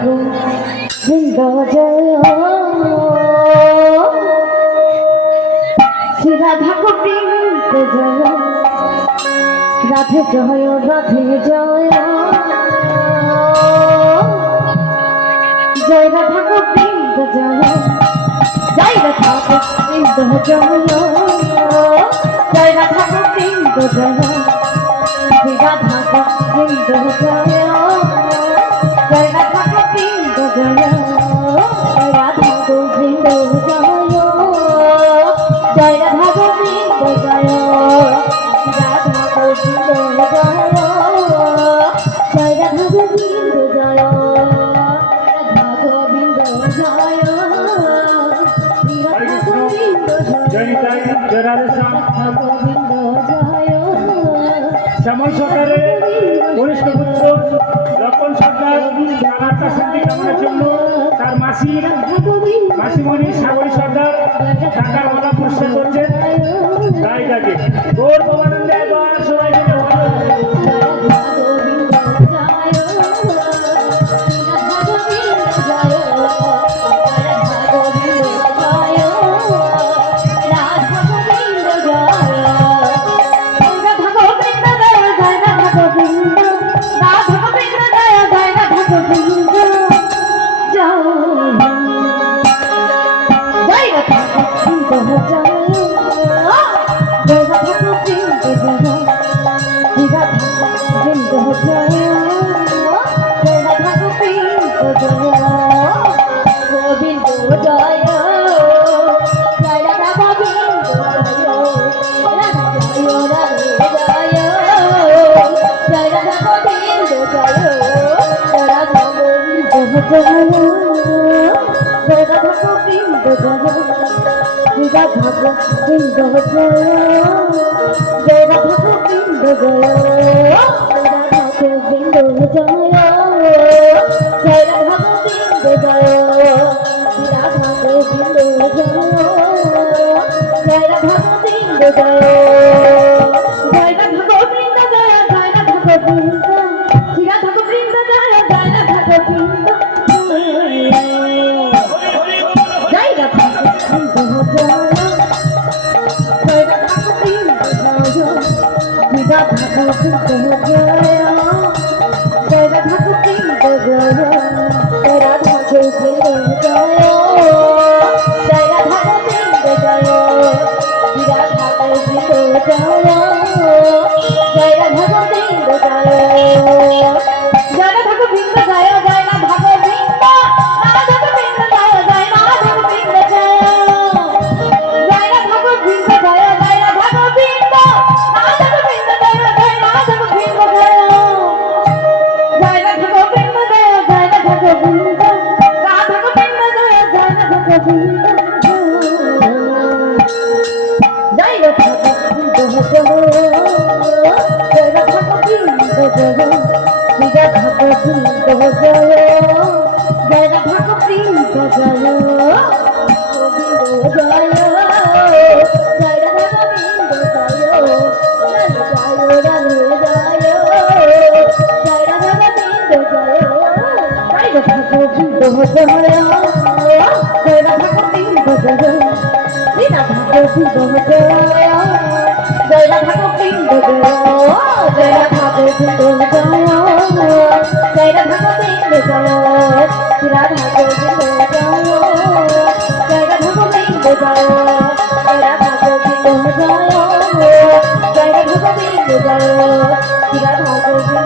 বৃন্দ জয় শ্রী রাধা গোবিন্দ জয় রাধে জয় রাধে জয় জয় রাধা গোবিন্দ জয় জয় রাধা গোবিন্দ জয় জয় রাধা গোবিন্দ জয় শ্রী রাধা গোবিন্দ জয় জয় রাধা গোবিন্দ জয় রাধা গোবিন্দ জয় জয় রাধা গোবিন্দ জয় রাধা গোবিন্দ জয় জয় রাধা গোবিন্দ জয় রাধা গোবিন্দ জয় রাধা গোবিন্দ জয় শ্যামল সরকারের বরিষ্ঠ পুত্র লক্ষণ সরকার তার শান্তি কামনার জন্য তার মাসিমণি সাগরী সর্দার টাকার মালা পুরস্কার করছেন গায়িকাকে গৌর ভবানন্দে একবার সবাই মিলে জয় রাধা গোবিন্দ